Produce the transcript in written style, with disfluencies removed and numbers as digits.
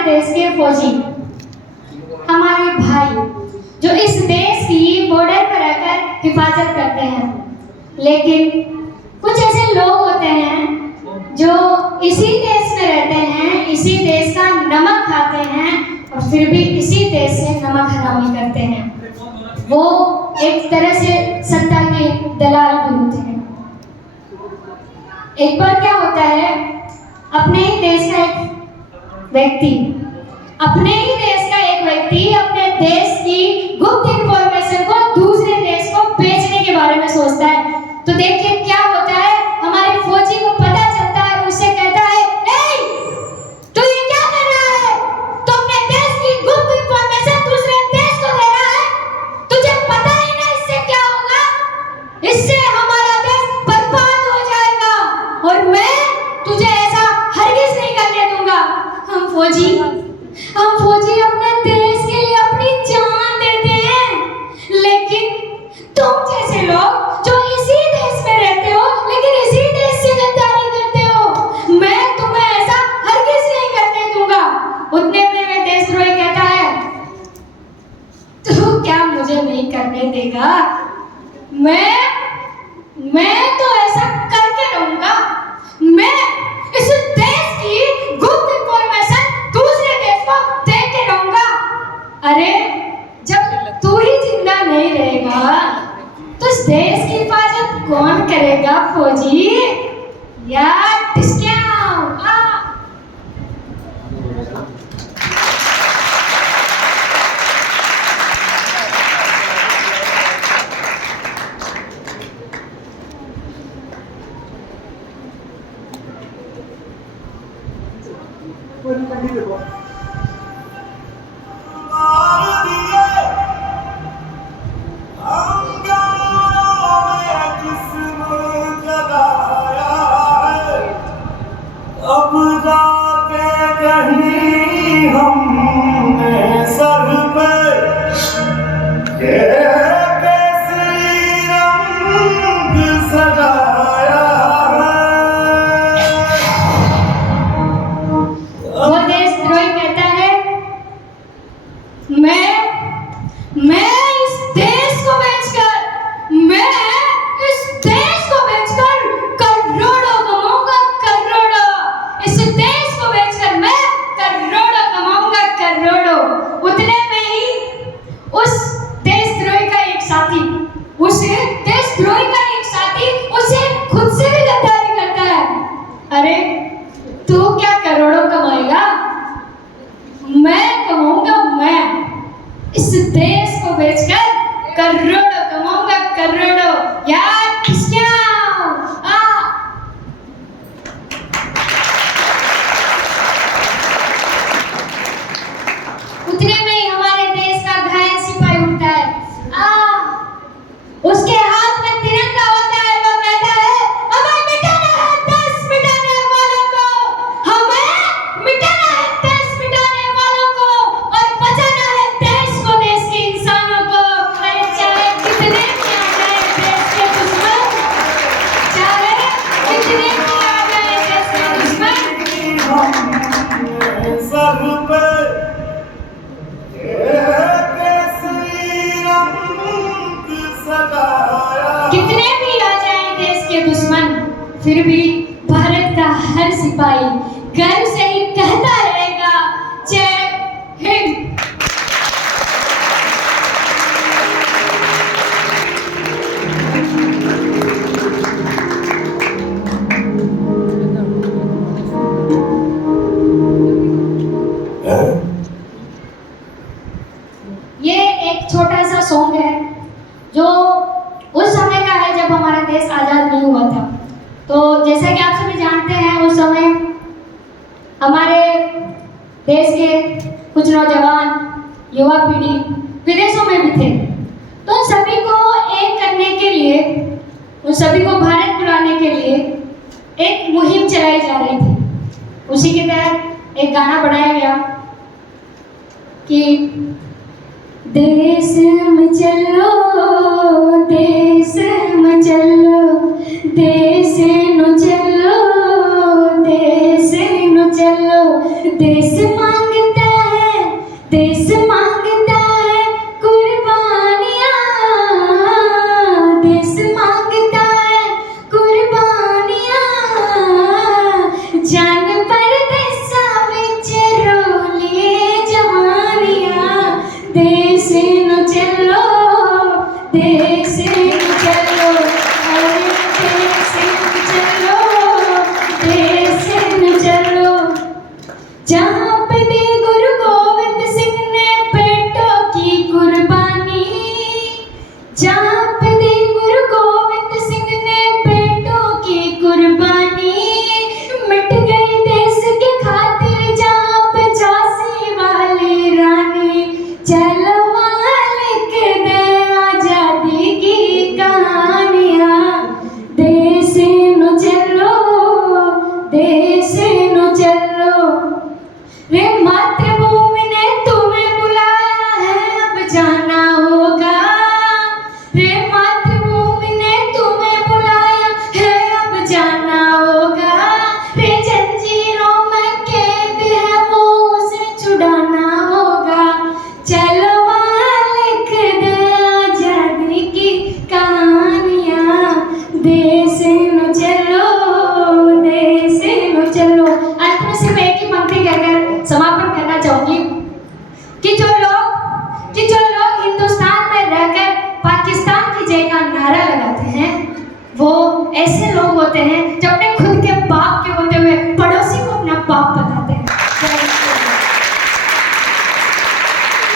हमारे देश के फौजी, हमारे भाई जो इस देश की बॉर्डर पर रहकर हिफाजत करते हैं, लेकिन कुछ ऐसे लोग होते हैं जो इसी देश में रहते हैं, इसी देश का नमक खाते हैं और फिर भी इसी देश से नमक हरामी करते हैं। वो एक तरह से सत्ता के दलाल भी होते हैं। एक बार क्या होता है, अपने ही देश का एक व्यक्ति अपने देश की गुप्त इंफॉर्मेशन को दूसरे देश को बेचने के बारे में सोचता है। तो देखिए क्या होता है, हमारे फौजी को पता चलता है और उससे कहता है, ए, तू ये क्या कर रहा है? तो अपने देश की गुप्त इंफॉर्मेशन दूसरे देश को दे रहा है। तुझे पता ही नहीं इससे क्या होगा? इससे हमारा देश बर्बाद हो जाएगा और मैं तुझे ऐसा हरगिज नहीं करने दूंगा। हम फौजी अपने देश के लिए अपनी जान देते हैं, लेकिन तुम जैसे लोग जो इसी देश में रहते हो लेकिन इसी देश से गद्दारी करते हो, मैं तुम्हें ऐसा हरगिज नहीं करने दूंगा। उतने में वह देशद्रोही कहता है, तू क्या मुझे नहीं करने देगा? मैं तो ऐसा करके रहूंगा। मैं इस देश की गुप्त इंफॉर्मेशन दूसरे देश को देते रहूंगा। अरे जब तू ही जिंदा नहीं रहेगा तो इस देश की हिफाजत कौन करेगा फौजी? यार अब जाके कहीं हमने सर पे केसरी रंग सजाया है। वो देशद्रोही कहता है, मैं इस देश को बेचकर करोड़ों कमाऊंगा, करोड़ों। इस देश को बेचकर मैं करोड़ों कमाऊंगा, करोड़ों। उतने में ही उस देशद्रोही का एक साथी उसे खुद से भी गद्दारी करता है। अरे तू क्या करोड़ों कमाएगा? मैं कमाऊंगा, मैं इस देश को बेचकर करोड़ों कमाऊंगा, करोड़ों। यार उतने में ही हमारे देश का घायल सिपाही उठता है। उसके हाथ में तिरंगा होता है। वो कहता है, हमें मिटाना है देश मिटाने वालों को, हमें मिटाना है देश मिटाने वालों को और बचाना है देश को, देश के इंसानों को। अरे चाहे कितने भी आ जाए देश के दुश्मन, चाहे कितने भी आ जाए देश के दुश्मन, सर पे केसरी रंग सजाया। कितने भी आ जाए देश के दुश्मन, फिर भी भारत का हर सिपाही गर्व से ही कहता रहेगा, जय हिंद। ये एक छोटा सा सॉन्ग है जो उस समय का है जब हमारा देश आजाद नहीं हुआ था। तो जैसा कि आप सभी जानते हैं, उस समय हमारे देश के कुछ नौजवान युवा पीढ़ी विदेशों में भी थे। तो उन सभी को एक करने के लिए, उन सभी को भारत बुलाने के लिए एक मुहिम चलाई जा रही थी। उसी के तहत एक गाना बनाया गया कि देश में चलो, देश में चलो, देश नु चलो, देश नु चलो, देश मांगते देश नु चलो, देश नु चलो। अंत में सिर्फ एक ही पंक्ति कहकर समापन करना चाहूंगी कि जो लोग हिंदुस्तान में रहकर पाकिस्तान की जय का नारा लगाते हैं, वो ऐसे लोग होते हैं जो अपने